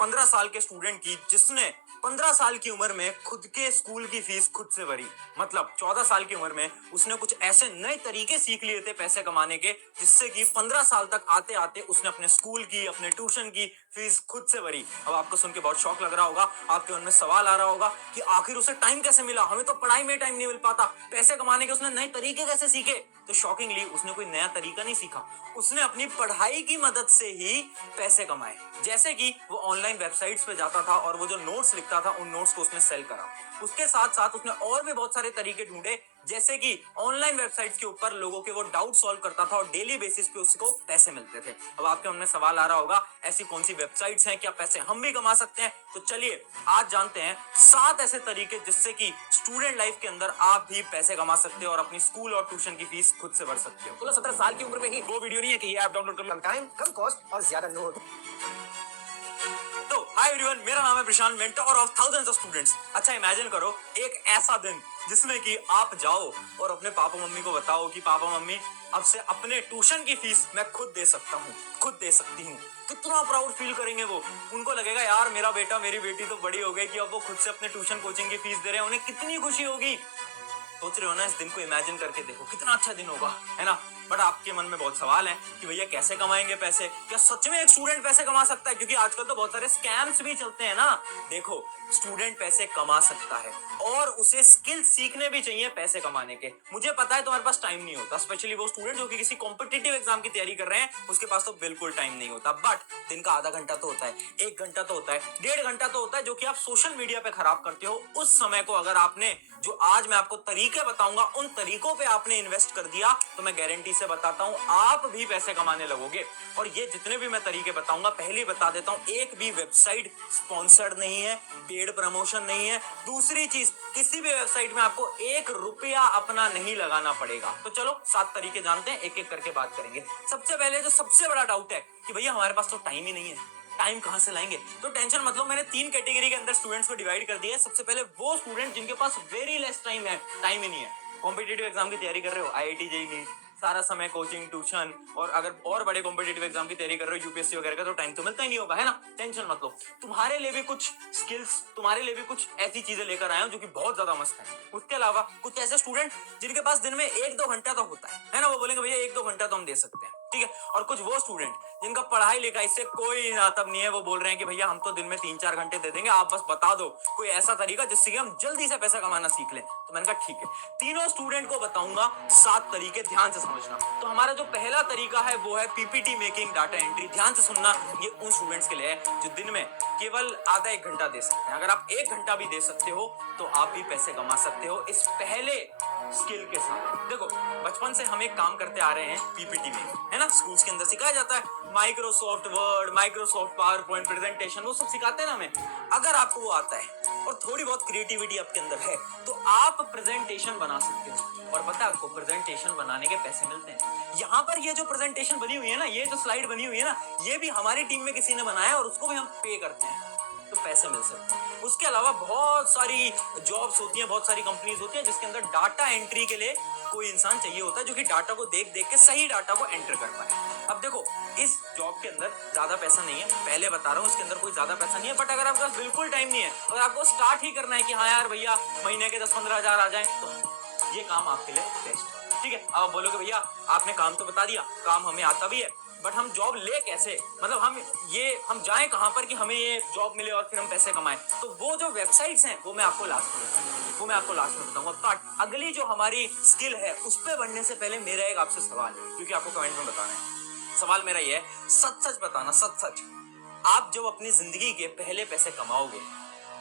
15 साल के स्टूडेंट की, जिसने 15 साल की उम्र में खुद के स्कूल की फीस खुद से भरी। मतलब 14 साल की उम्र में उसने कुछ ऐसे नए तरीके सीख लिए थे पैसे कमाने के, जिससे कि 15 साल तक आते आते उसने अपने स्कूल की, अपने ट्यूशन की फीस खुद से भरी। अब आपको सुन के बहुत शौक लग रहा होगा, आपके मन में सवाल आ रहा होगा कि आखिर उसे टाइम कैसे मिला, हमें तो पढ़ाई में टाइम नहीं मिल पाता, पैसे कमाने के उसने नए तरीके कैसे सीखे। तो शॉकिंगली उसने कोई नया तरीका नहीं सीखा, उसने अपनी पढ़ाई की मदद से ही पैसे कमाए। जैसे कि वो ऑनलाइन वेबसाइट्स पे जाता था और वो जो नोट्स लिखता था, उन नोट्स को उसने सेल करा। उसके साथ साथ उसने और भी बहुत सारे तरीके ढूंढे, जैसे कि ऑनलाइन वेबसाइट्स के ऊपर लोगों के वो डाउट सॉल्व करता था और डेली बेसिस पे उसको पैसे मिलते थे। अब आपके मन में सवाल आ रहा होगा, ऐसी कौन सी वेबसाइट्स हैं, क्या पैसे हम भी कमा सकते हैं? तो चलिए आज जानते हैं 7 ऐसे तरीके जिससे कि स्टूडेंट लाइफ के अंदर आप भी पैसे कमा सकते हो और अपनी स्कूल और ट्यूशन की फीस खुद से भर सकते हो। 16-17 साल की उम्र में ही वो वीडियो नहीं है कि ये ऐप डाउनलोड कर लो, कम टाइम, कम कॉस्ट और ज्यादा नोट। तो हाय एवरीवन, मेरा नाम है Prashant, mentor of thousands of students. अच्छा इमेजिन करो एक ऐसा दिन जिसमें कि आप जाओ और अपने पापा मम्मी को बताओ कि पापा मम्मी, अब से अपने ट्यूशन की फीस मैं खुद दे सकता हूँ, खुद दे सकती हूँ। कितना प्राउड फील करेंगे वो। उनको लगेगा यार मेरा बेटा मेरी बेटी तो बड़ी हो गई कि अब वो खुद से अपने ट्यूशन कोचिंग की फीस दे रहे हैं, उन्हें कितनी खुशी होगी। सोच रहे हो ना, इस दिन को इमेजिन करके देखो कितना अच्छा दिन होगा, है ना। बट आपके मन में बहुत सवाल है कि भैया कैसे कमाएंगे पैसे, क्या सच में एक स्टूडेंट पैसे कमा सकता है? क्योंकि आजकल तो बहुत सारे स्कैम्स भी चलते हैं ना। देखो, स्टूडेंट पैसे कमा सकता है और उसे स्किल सीखने भी चाहिए पैसे कमाने के। मुझे पता है तुम्हारे पास टाइम नहीं होता, स्पेशली वो स्टूडेंट जो कि किसी कॉम्पिटिटिव एग्जाम की तैयारी कर रहे हैं, उसके पास तो बिल्कुल टाइम नहीं होता। बट दिन का आधा घंटा तो होता है, 1 घंटा तो होता है, 1.5 घंटा तो होता है, जो कि आप सोशल मीडिया पे खराब करते हो। उस समय को अगर आपने, जो आज मैं आपको तरीके बताऊंगा, उन तरीकों पे आपने इन्वेस्ट कर दिया, तो मैं गारंटी से बताता हूं आप भी पैसे कमाने लगोगे। और ये जितने भी मैं तरीके बताऊंगा, पहले बता देता हूं, एक भी वेबसाइट स्पॉन्सर्ड नहीं है, पेड प्रमोशन नहीं है। दूसरी चीज, किसी भी वेबसाइट में आपको 1 रुपया अपना नहीं लगाना पड़ेगा। तो चलो 7 तरीके जानते हैं, एक एक करके बात करेंगे। सबसे पहले जो सबसे बड़ा डाउट है कि भैया हमारे पास तो टाइम ही नहीं है, टाइम कहां से लाएंगे? तो टेंशन मत लो, मैंने 3 कैटेगरी के अंदर स्टूडेंट्स को डिवाइड कर दिया है। सबसे पहले वो स्टूडेंट जिनके पास वेरी लेस टाइम है, टाइम ही नहीं है। कॉम्पिटिटिव एग्जाम की तैयारी कर रहे हो, आईआईटी जेईई नीट, सारा समय कोचिंग ट्यूशन, और अगर और बड़े कॉम्पिटिटिव एग्जाम की तैयारी कर रहे हो, यूपीएससी वगैरह का, तो टाइम तो मिलता ही नहीं होगा, है ना। टेंशन मत लो, तुम्हारे लिए भी कुछ स्किल्स, तुम्हारे लिए भी कुछ ऐसी चीजें लेकर आया हूं जो कि बहुत ज्यादा मस्त है। उसके अलावा कुछ ऐसे स्टूडेंट जिनके पास दिन में 1-2 घंटा तो होता है ना, वो बोलेंगे भैया 1-2 घंटा तो हम दे सकते हैं, ठीक है। और कुछ वो स्टूडेंट जिनका पढ़ाई लिखाई से कोई नातब नहीं है, वो बोल रहे हैं कि भैया हम तो दिन में 3-4 घंटे दे देंगे, आप बस बता दो कोई ऐसा तरीका जिससे कि हम जल्दी से पैसा कमाना सीख लें। तो मैंने कहा ठीक है, तीनों स्टूडेंट को बताऊंगा 7 तरीके, ध्यान से समझना। तो हमारा जो पहला तरीका है वो है पीपीटी मेकिंग, डाटा एंट्री। ध्यान से सुनना, ये उन स्टूडेंट्स के लिए है जो दिन में केवल आधा 1 घंटा दे सकते हैं। अगर आप 1 घंटा भी दे सकते हो तो आप भी पैसे कमा सकते हो इस पहले स्किल के साथ। देखो, बचपन से हम एक काम करते आ रहे हैं पीपीटी में, है ना। स्कूल्स के अंदर सिखाया जाता है, Microsoft word, Microsoft power point presentation, वो सब सिखाते हैं ना हमें। अगर आपको वो आता है और थोड़ी बहुत क्रिएटिविटी आपके अंदर है, तो आप प्रेजेंटेशन बना सकते हो। और पता है आपको, प्रेजेंटेशन बनाने के पैसे मिलते हैं। यहाँ पर ये जो प्रेजेंटेशन बनी हुई है ना, ये जो स्लाइड बनी हुई है ना, ये भी हमारी टीम में किसी ने बनाया और उसको भी हम पे करते हैं, तो पैसे मिल सकते हैं। उसके अलावा बहुत सारी जॉब्स होती हैं, बहुत सारी कंपनीज होती हैं जिसके अंदर डाटा एंट्री के लिए कोई इंसान चाहिए होता है जो कि डाटा को देख देख के सही डाटा को एंटर कर पाए। अब देखो, इस जॉब के अंदर ज्यादा पैसा नहीं है, पहले बता रहा हूँ, इसके अंदर कोई ज्यादा पैसा नहीं है। बट अगर आपके पास बिल्कुल टाइम नहीं है और आपको स्टार्ट ही करना है कि हाँ यार भैया महीने के 10-15 हजार आ जाए, तो ये काम आपके लिए बेस्ट है, ठीक है। अब आप बोलोगे भैया आपने काम तो बता दिया, काम हमें आता भी है, बट हम जॉब ले कैसे, मतलब हम जाएं कहां पर कि हमें ये जॉब मिले और फिर हम पैसे कमाएं? तो वो जो वेबसाइट्स हैं वो मैं आपको लास्ट में बताऊंगा। बट अगली जो हमारी स्किल है उस पे बढ़ने से पहले मेरा एक आपसे सवाल है, क्योंकि आपको कमेंट में बताना है। सवाल मेरा ये है, सच सच बताना, सच सच, आप जब अपनी जिंदगी के पहले पैसे कमाओगे,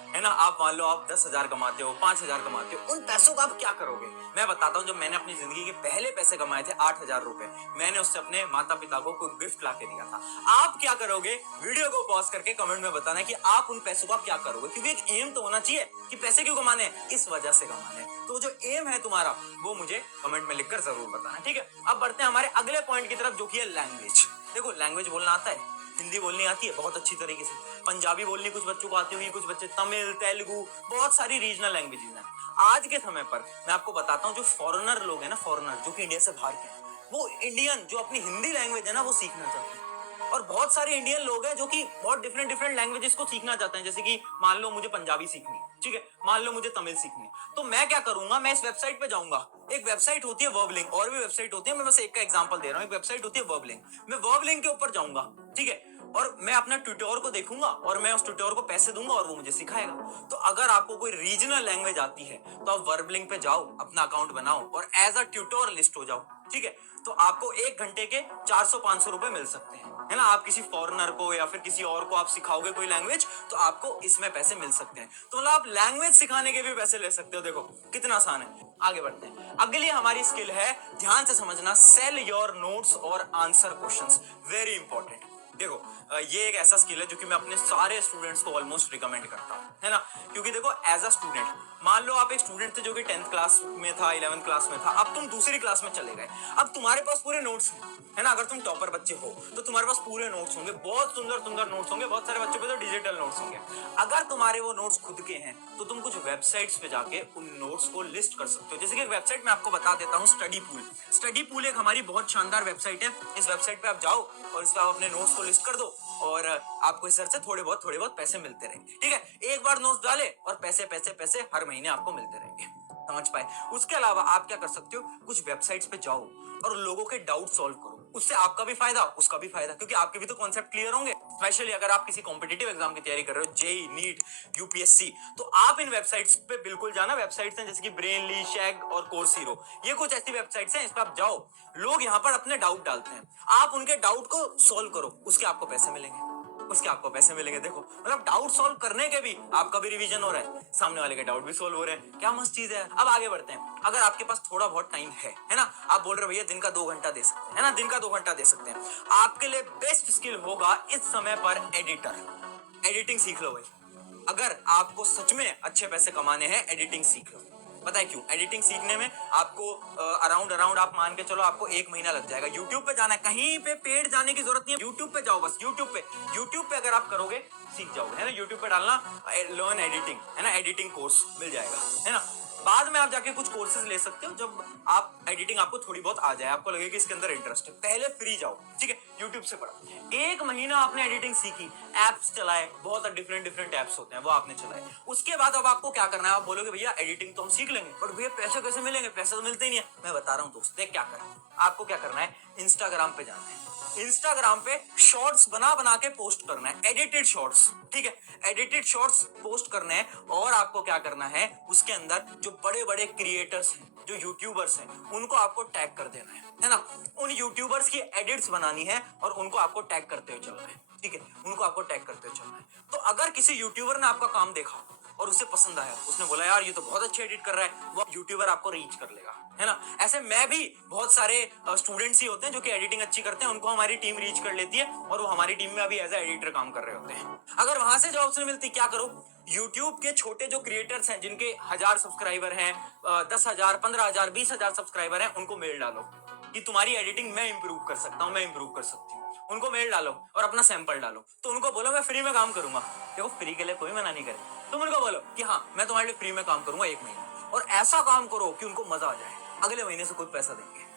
है ना, आप मान लो आप 10,000 कमाते हो, 5,000 कमाते हो, उन पैसों का आप क्या करोगे? मैं बताता हूँ। जब मैंने अपनी जिंदगी के पहले पैसे कमाए थे 8,000 रुपए, मैंने उससे अपने माता पिता को कोई गिफ्ट ला के दिया था। आप क्या करोगे? वीडियो को पॉज करके कमेंट में बताना है कि आप उन पैसों का क्या करोगे, क्योंकि एक एम तो होना चाहिए कि पैसे क्यों कमाने हैं, इस वजह से कमाने हैं। तो जो एम है तुम्हारा, वो मुझे कमेंट में लिखकर जरूर बताना, ठीक है। अब बढ़ते हैं हमारे अगले पॉइंट की तरफ, जो कि है लैंग्वेज। देखो, लैंग्वेज बोलना आता है, हिंदी बोलनी आती है बहुत अच्छी तरीके से, पंजाबी बोलनी कुछ बच्चों को आती होगी, कुछ बच्चे तमिल, तेलुगु, बहुत सारी रीजनल लैंग्वेजेस हैं। आज के समय पर मैं आपको बताता हूँ, जो फॉरेनर लोग हैं ना, फॉरेनर जो कि इंडिया से बाहर के हैं, वो इंडियन जो अपनी हिंदी लैंग्वेज है ना वो सीखना चाहते हैं। और बहुत सारे इंडियन लोग हैं जो कि बहुत डिफरेंट लैंग्वेजेस को सीखना चाहते हैं, जैसे कि मान लो मुझे पंजाबी सीखनी, ठीक है, मान लो मुझे तमिल सीखनी, तो मैं क्या करूंगा, मैं इस वेबसाइट पे जाऊंगा। एक वेबसाइट होती है वर्बलिंक, और भी वेबसाइट होती है, मैं बस एक का एग्जांपल दे रहा हूँ। एक वेबसाइट होती है वर्बलिंक, मैं वर्बलिंक के ऊपर जाऊंगा, ठीक है, और मैं अपना ट्यूटोर को देखूंगा और मैं उस ट्यूटोर को पैसे दूंगा और वो मुझे सिखाएगा। तो अगर आपको कोई रीजनल लैंग्वेज आती है तो आप वर्बलिंक पे जाओ, अपना अकाउंट बनाओ और एज अ ट्यूटोर लिस्ट हो जाओ, ठीक है। तो आपको 1 घंटे के 400-500 रुपए मिल सकते हैं, है ना। आप किसी फॉरेनर को या फिर किसी और को आप सिखाओगे कोई लैंग्वेज, तो आपको इसमें पैसे मिल सकते हैं। तो मतलब आप लैंग्वेज सिखाने के भी पैसे ले सकते हो। देखो कितना आसान है। आगे बढ़ते हैं। अगली हमारी स्किल है, ध्यान से समझना, सेल योर नोट्स और आंसर क्वेश्चंस। Very important. देखो ये एक ऐसा स्किल है जो कि मैं अपने सारे स्टूडेंट्स को ऑलमोस्ट रिकमेंड करता हूँ, है ना। क्योंकि देखो एज अ स्टूडेंट, मान लो आप एक स्टूडेंट थे जो कि 10th क्लास में था, 11th क्लास में था, अब तुम दूसरी क्लास में चले गए, अब तुम्हारे पास पूरे नोट्स हैं, है ना। अगर तुम टॉपर बच्चे हो तो तुम्हारे पास पूरे नोट्स होंगे, बहुत सुंदर सुंदर नोट्स होंगे, बहुत सारे बच्चों पे तो डिजिटल नोट्स होंगे। अगर तुम्हारे वो नोट्स खुद के हैं तो तुम कुछ वेबसाइट्स पे जाके उन नोट्स को लिस्ट कर सकते हो। जैसे कि एक वेबसाइट मैं आपको बता देता हूँ, स्टडी पूल। स्टडी पूल एक हमारी बहुत शानदार वेबसाइट है। इस वेबसाइट पे आप जाओ और इस पे आप अपने नोट्स को लिस्ट कर दो और आपको इस तरह से थोड़े बहुत पैसे मिलते रहेंगे, ठीक है। एक बार नोट्स डाले और पैसे पैसे पैसे हर महीने आपको मिलते रहेंगे। समझ पाए। उसके अलावा आप क्या कर सकते हो, कुछ वेबसाइट्स पे जाओ और लोगों के डाउट सॉल्व करो। उससे आपका भी फायदा, उसका भी फायदा, क्योंकि आपके भी तो कॉन्सेप्ट क्लियर होंगे। स्पेशली अगर आप किसी कॉम्पिटिटिव एग्जाम की तैयारी कर रहे हो, जेई, नीट, यूपीएससी, तो आप इन वेबसाइट्स पे बिल्कुल जाना। वेबसाइट्स हैं जैसे कि ब्रेनली, शैग और कोर्सेरो, ये कुछ ऐसी वेबसाइट्स हैं, इस पर आप जाओ। लोग यहाँ पर अपने डाउट डालते हैं, आप उनके डाउट को सॉल्व करो, उसके आपको पैसे मिलेंगे, उसके आपको पैसे मिलेंगे। देखो मतलब डाउट सॉल्व करने के भी आपका भी रिवीजन हो रहा है, सामने वाले के डाउट भी सॉल्व हो रहे हैं। क्या मस्त चीज है। अब आगे बढ़ते हैं। अगर आपके पास थोड़ा बहुत टाइम है ना, आप बोल रहे हो भैया दिन का 2 घंटा दे सकते हैं, है ना, दिन का 2 घंटा दे सकते हैं, आपके लिए बेस्ट स्किल होगा इस समय पर एडिटर। एडिटिंग सीख लो भाई। अगर आपको सच में अच्छे पैसे कमाने हैं, एडिटिंग सीख लो। पता है क्यों? एडिटिंग सीखने में आपको अराउंड आप मान के चलो आपको 1 महीना लग जाएगा। यूट्यूब पे जाना है, कहीं पे पेड जाने की जरूरत नहीं है, यूट्यूब पे जाओ बस। यूट्यूब पे अगर आप करोगे सीख जाओगे, है ना। यूट्यूब पे डालना लर्न एडिटिंग, है ना, एडिटिंग कोर्स मिल जाएगा, है ना। बाद में आप जाके कुछ कोर्सेज ले सकते हो जब आप एडिटिंग आपको थोड़ी बहुत आ जाए, आपको लगे कि इसके अंदर इंटरेस्ट है। पहले फ्री जाओ, ठीक है, यूट्यूब से पढ़ो। 1 महीना आपने एडिटिंग सीखी, एप्स चलाए, बहुत डिफरेंट एप्स होते हैं वो आपने चलाए। उसके बाद अब आपको क्या करना है, आप बोलोगे भैया एडिटिंग तो हम सीख लेंगे, पर भैया पैसे कैसे मिलेंगे? पैसे तो मिलते ही नहीं है। मैं बता रहा हूँ दोस्त, देख क्या करना है। आपको क्या करना है, इंस्टाग्राम पे जाना है। इंस्टाग्राम पे शॉर्ट्स बना के पोस्ट करना है, एडिटेड शॉर्ट्स, ठीक है, एडिटेड शॉर्ट्स पोस्ट करने हैं। और आपको क्या करना है, उसके अंदर जो बड़े बड़े क्रिएटर्स हैं, जो यूट्यूबर्स हैं, उनको आपको टैग कर देना है ना। उन यूट्यूबर्स की एडिट्स बनानी है और उनको आपको टैग करते हुए चलना है, ठीक है, उनको आपको टैग करते हुए चलना है। तो अगर किसी यूट्यूबर ने आपका काम देखा और उसे पसंद आया, उसने बोला यार ये तो बहुत अच्छे एडिट कर रहा है, वो यूट्यूबर आपको रीच कर लेगा, है ना। ऐसे मैं भी बहुत सारे स्टूडेंट्स ही होते हैं जो कि एडिटिंग अच्छी करते हैं, उनको हमारी टीम रीच कर लेती है और वो हमारी टीम में अभी एज ए एडिटर काम कर रहे होते हैं। अगर वहां से जॉब्स नहीं मिलती, क्या करो, यूट्यूब के छोटे जो क्रिएटर्स हैं जिनके 1000 सब्सक्राइबर हैं, 10,000, 15,000, 20,000 सब्सक्राइबर हैं, उनको मेल डालो कि तुम्हारी एडिटिंग मैं इंप्रूव कर सकता हूँ, मैं इंप्रूव कर सकती हूँ। उनको मेल डालो और अपना सैंपल डालो। तो उनको बोलो मैं फ्री में काम करूंगा। देखो फ्री के लिए कोई मना नहीं करे, तुम उनको बोलो कि हाँ मैं तुम्हारे लिए फ्री में काम करूंगा 1 महीना, और ऐसा काम करो कि उनको मजा आ जाए, अगले महीने से खुद पैसा देंगे।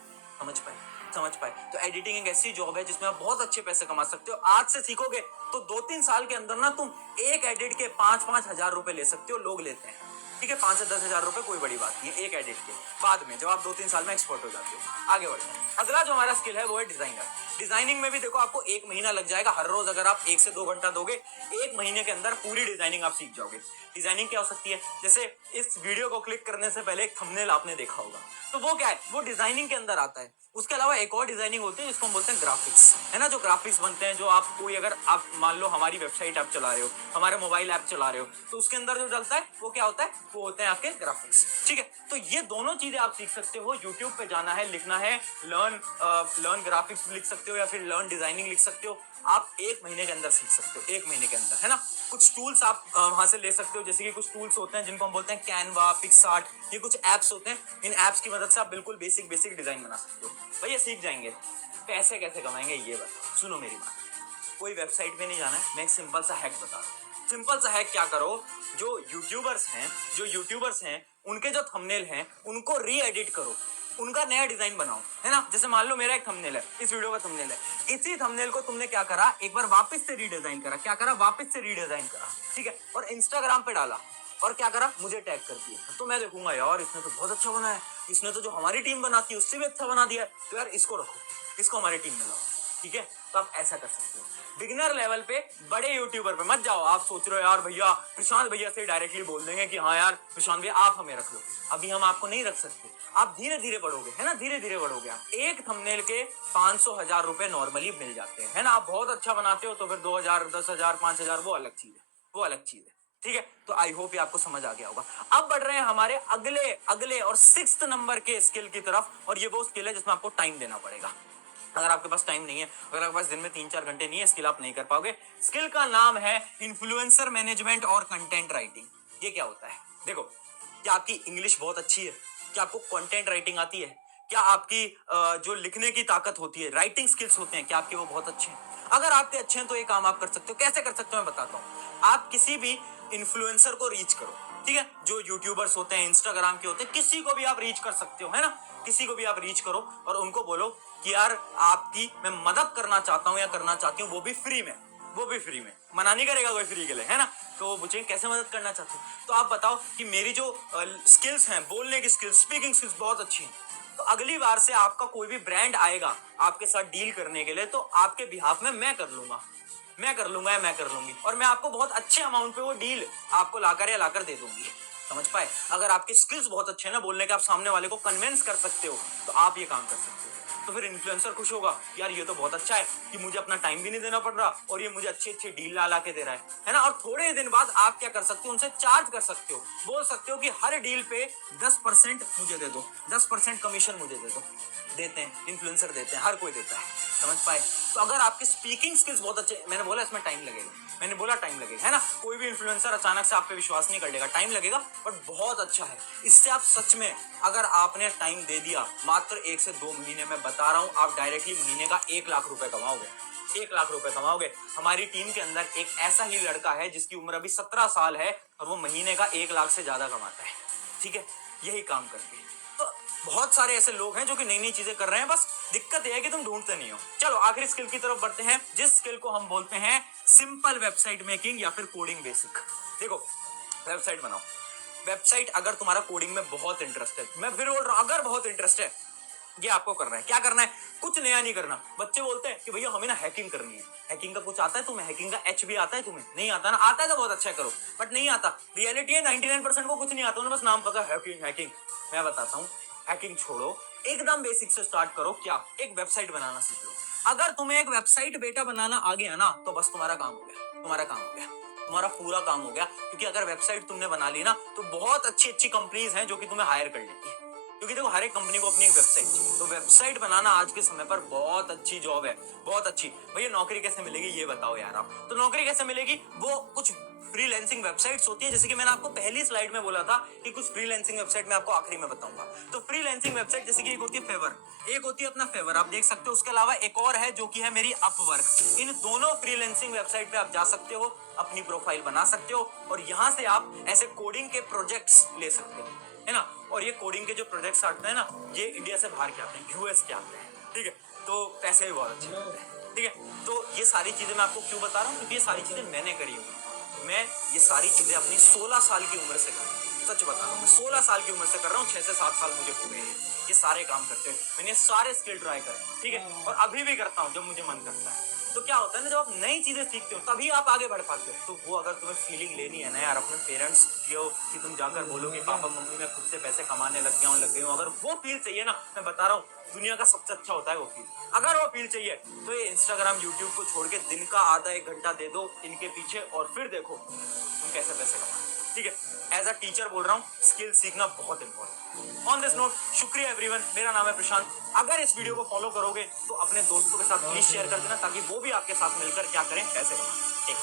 समझ पाए। तो एडिटिंग एक ऐसी जॉब है जिसमें आप बहुत अच्छे पैसे कमा सकते हो। आज से सीखोगे तो 2-3 साल के अंदर ना तुम एक एडिट के 5-5 हजार रुपए ले सकते हो। लोग लेते हैं, ठीक है, 5 से 10 हजार रुपए कोई बड़ी बात नहीं है एक एडिट के। बाद में जब आप 2-3 साल में एक्सपर्ट हो जाते हो। आगे बढ़ते हैं। अगला जो हमारा स्किल है वो है डिजाइनर। डिजाइनिंग में भी देखो आपको 1 महीना लग जाएगा। हर रोज अगर आप 1 से 2 घंटा दोगे, 1 महीने के अंदर पूरी डिजाइनिंग आप सीख जाओगे। डिजाइनिंग क्या हो सकती है, जैसे इस वीडियो को क्लिक करने से पहले एक थंबनेल आपने देखा होगा, तो वो क्या है, वो डिजाइनिंग के अंदर आता है। उसके अलावा एक और डिजाइनिंग होती है जिसको हम बोलते हैं ग्राफिक्स, है ना। जो ग्राफिक्स बनते हैं, जो आप कोई अगर आप मान लो हमारी वेबसाइट आप चला रहे हो, हमारे मोबाइल ऐप चला रहे हो, तो उसके अंदर जो डलता है वो क्या होता है, वो होते हैं आपके ग्राफिक्स, ठीक है। तो ये दोनों चीजें आप सीख सकते हो। यूट्यूब पे जाना है, लिखना है लर्न ग्राफिक्स लिख सकते हो या फिर लर्न डिजाइनिंग लिख सकते हो। आप 1 महीने के अंदर सीख सकते हो, 1 महीने के अंदर, है ना। कुछ टूल्स आप वहां से ले सकते हो, जैसे कि कुछ टूल्स होते हैं जिनको हम बोलते हैं कैनवा, पिक्सार्ट, ये कुछ एप्स होते हैं। इन एप्स की मदद से आप बिल्कुल बेसिक डिजाइन बना सकते हो। भैया सीख जाएंगे, पैसे कैसे कमाएंगे ये बताओ। सुनो मेरी बात, कोई वेबसाइट पे नहीं जाना है, मैं एक सिंपल सा हैक बता रहा हूँ। सिंपल सा हैक क्या करो, जो यूट्यूबर्स हैं उनके जो थंबनेल हैं उनको री एडिट करो। उनका नया डिजाइन बनाओ, है ना। जैसे मान लो मेरा एक थंबनेल है, इस वीडियो का थंबनेल है, इसी थंबनेल को तुमने क्या करा, एक बार वापस से रीडिजाइन करा, क्या करा, वापस से रीडिजाइन करा, ठीक है, और इंस्टाग्राम पे डाला, और क्या करा, मुझे टैग कर दिया। तो मैं देखूंगा यार इसने तो बहुत अच्छा बनाया है, इसने तो जो हमारी टीम बनाती है उससे भी अच्छा बना दिया है, तो यार इसको रखो, इसको हमारी टीम में लाओ, ठीक है। तो आप ऐसा कर सकते हो। बिगिनर लेवल पे बड़े यूट्यूबर पे मत जाओ। आप सोच रहे हो यार भैया प्रशांत भैया से डायरेक्टली बोल देंगे कि हाँ यार प्रशांत भैया आप हमें रख लो, अभी हम आपको नहीं रख सकते। आप धीरे धीरे बढ़ोगे, है ना, धीरे धीरे बढ़ोगे। आप एक थंबनेल के 500,000 रुपए नॉर्मली मिल जाते हैं, है ना। आप बहुत अच्छा बनाते हो तो फिर 2,000, 10,000, 5,000 वो अलग चीज है, वो अलग चीज है, ठीक है। तो आई होप ये आपको समझ आ गया होगा। अब बढ़ रहे हैं हमारे अगले और 6th नंबर के स्किल की तरफ, और ये वो स्किल है जिसमें आपको टाइम देना पड़ेगा। अगर आपके पास टाइम नहीं है, अगर आपके पास दिन में 3-4 घंटे नहीं है, स्किल आप नहीं कर पाओगे। स्किल का नाम है इन्फ्लुएंसर मैनेजमेंट और कंटेंट राइटिंग। ये क्या होता है, देखो, क्या आपकी इंग्लिश बहुत अच्छी है, क्या आपको कंटेंट राइटिंग आती है, क्या आपकी जो लिखने की ताकत होती है, राइटिंग स्किल्स होते हैं, क्या आपके वो बहुत अच्छे हैं। अगर आपके अच्छे हैं तो ये काम आप कर सकते हो। कैसे कर सकते हो मैं बताता हूँ। आप किसी भी इन्फ्लुएंसर को रीच करो, ठीक है, जो यूट्यूबर्स होते हैं, इंस्टाग्राम के होते हैं, किसी को भी आप रीच कर सकते हो, है ना, किसी को भी आप रीच करो और उनको बोलो कि यार आपकी मैं मदद करना चाहता हूँ या करना चाहती हूँ, वो भी फ्री में, वो भी फ्री में। मना नहीं करेगा कोई फ्री के लिए, है ना। तो वो पूछेंगे कैसे मदद करना चाहते हो, तो आप बताओ कि मेरी जो स्किल्स हैं, बोलने की स्किल्स, स्पीकिंग स्किल्स बहुत अच्छी हैं, तो अगली बार से आपका कोई भी ब्रांड आएगा आपके साथ डील करने के लिए, तो आपके बिहाफ में मैं कर लूंगा, मैं कर लूंगा या मैं कर लूंगी, और मैं आपको बहुत अच्छे अमाउंट पे वो डील आपको लाकर या लाकर दे दूंगी। समझ पाए। अगर आपके स्किल्स बहुत अच्छे हैं ना बोलने के, आप सामने वाले को कन्विंस कर सकते हो, तो आप ये काम कर सकते हो। तो फिर इन्फ्लुएंसर खुश होगा, यार ये तो बहुत अच्छा है कि मुझे अपना टाइम भी नहीं देना पड़ रहा और ये मुझे अच्छी अच्छी डील ला के दे रहा है ना। और थोड़े दिन बाद आप क्या कर सकते हो, उनसे चार्ज कर सकते हो, बोल सकते हो कि हर डील पे 10% मुझे दे दो, 10% कमीशन मुझे दे दो। देते हैं, इन्फ्लुएंसर देते हैं, हर कोई देता है। समझ पाए। तो अगर आपकी स्पीकिंग स्किल्स बहुत अच्छे, मैंने बोला इसमें टाइम लगेगा, मैंने बोला टाइम लगेगा, है ना। कोई भी इन्फ्लुएंसर अचानक से आप पे विश्वास नहीं कर लेगा, टाइम लगेगा, बट बहुत अच्छा है। इससे आप सच में, अगर आपने टाइम दे दिया, मात्र 1 से 2 महीने में बता रहा हूं, आप डायरेक्टली महीने का 1 लाख रुपए कमाओगे, 1 लाख रुपए कमाओगे। हमारी टीम के अंदर एक ऐसा ही लड़का है जिसकी उम्र अभी 17 साल है और वो महीने का 1 लाख से ज्यादा कमाता है, ठीक है, यही काम करके। तो बहुत सारे ऐसे लोग हैं जो कि नई नई चीजें कर रहे हैं, बस दिक्कत यह है कि तुम ढूंढते नहीं हो। चलो आखिरी स्किल की तरफ बढ़ते हैं, जिस स्किल को हम बोलते हैं सिंपल वेबसाइट मेकिंग या फिर कोडिंग बेसिक। देखो, वेबसाइट बनाओ। वेबसाइट, अगर तुम्हारा कोडिंग में बहुत इंटरेस्ट है, मैं फिर बोल रहा हूं, अगर बहुत इंटरेस्ट है, ये आपको करना है। क्या करना है, कुछ नया नहीं करना। बच्चे बोलते हैं कि भैया हमें ना हैकिंग करनी है। हैकिंग का कुछ आता है तुम्हें? हैकिंग का एच भी आता है तुम्हें? नहीं आता ना। आता है तो बहुत अच्छा करो, बट नहीं आता। रियलिटी है 99% को कुछ नहीं आता, उन्हें बस नाम पता है हैकिंग हैकिंग। मैं बताता हूँ, हैकिंग छोड़ो, एकदम बेसिक से स्टार्ट करो। क्या, एक वेबसाइट बनाना सीख लो। अगर तुम्हें एक वेबसाइट बेटा बनाना आ गया ना, तो बस तुम्हारा काम हो गया, तुम्हारा काम हो गया, तुम्हारा पूरा काम हो गया। क्योंकि अगर वेबसाइट तुमने बना ली ना, तो बहुत अच्छी अच्छी कंपनीज हैं जो कि तुम्हें हायर कर लेती है। क्योंकि देखो, हर एक कंपनी को अपनी एक वेबसाइट चाहिए, तो वेबसाइट बनाना आज के समय पर बहुत अच्छी जॉब है, बहुत अच्छी। भैया नौकरी कैसे मिलेगी ये बताओ यार आप। तो नौकरी कैसे मिलेगी, वो कुछ फ्रीलांसिंग वेबसाइट्स होती है, जैसे कि मैंने आपको पहली स्लाइड में बोला था कि कुछ फ्रीलांसिंग वेबसाइट मैं आपको आखिरी में बताऊंगा। तो फ्रीलांसिंग वेबसाइट जैसे कि एक होती है फेवर, एक होती है अपना फेवर, आप देख सकते हो। उसके अलावा एक और है जो कि है मेरी अपवर्क। इन दोनों फ्रीलांसिंग वेबसाइट पे आप जा सकते हो, अपनी प्रोफाइल बना सकते हो, और यहां से आप ऐसे कोडिंग के प्रोजेक्ट्स ले सकते हो, है ना। और ये कोडिंग के जो प्रोजेक्ट्स आते हैं ना, ये इंडिया से बाहर के आते हैं, यूएस के आते हैं, ठीक है। तो पैसे भी बहुत अच्छे मिलते हैं, ठीक है। तो ये सारी चीजें मैं आपको क्यों बता रहा हूँ, क्योंकि ये सारी चीजें मैंने करी हुई। मैं ये सारी चीजें अपनी 16 साल की उम्र से कर रहा हूँ, सच बता रहा हूँ। 16 साल की उम्र से कर रहा हूँ, 6 से 7 साल मुझे हो गए हैं ये सारे काम करते हैं। मैंने सारे स्किल ट्राई करे, ठीक है, और अभी भी करता हूँ जब मुझे मन करता है। तो क्या होता है ना, जब आप नई चीजें सीखते हो तभी आप आगे बढ़ पाते हो। तो वो अगर तुम्हें फीलिंग लेनी है ना यार, अपने पेरेंट्स की हो कि तुम जाकर बोलो कि पापा मम्मी मैं खुद से पैसे कमाने लग गया हूँ, अगर वो फील चाहिए ना, मैं बता रहा हूँ दुनिया का सबसे अच्छा होता है वो फील। अगर वो फील चाहिए तो ये इंस्टाग्राम यूट्यूब को छोड़ के दिन का आधा 1 घंटा दे दो इनके पीछे, और फिर देखो तुम कैसे पैसे कमाओ, ठीक है। एज अ टीचर बोल रहा हूँ, स्किल सीखना बहुत इंपॉर्टेंट। ऑन दिस नोट, शुक्रिया एवरीवन, मेरा नाम है प्रशांत। अगर इस वीडियो को फॉलो करोगे तो अपने दोस्तों के साथ प्लीज शेयर कर देना, ताकि वो भी आपके साथ मिलकर क्या करें, पैसे कमाएं।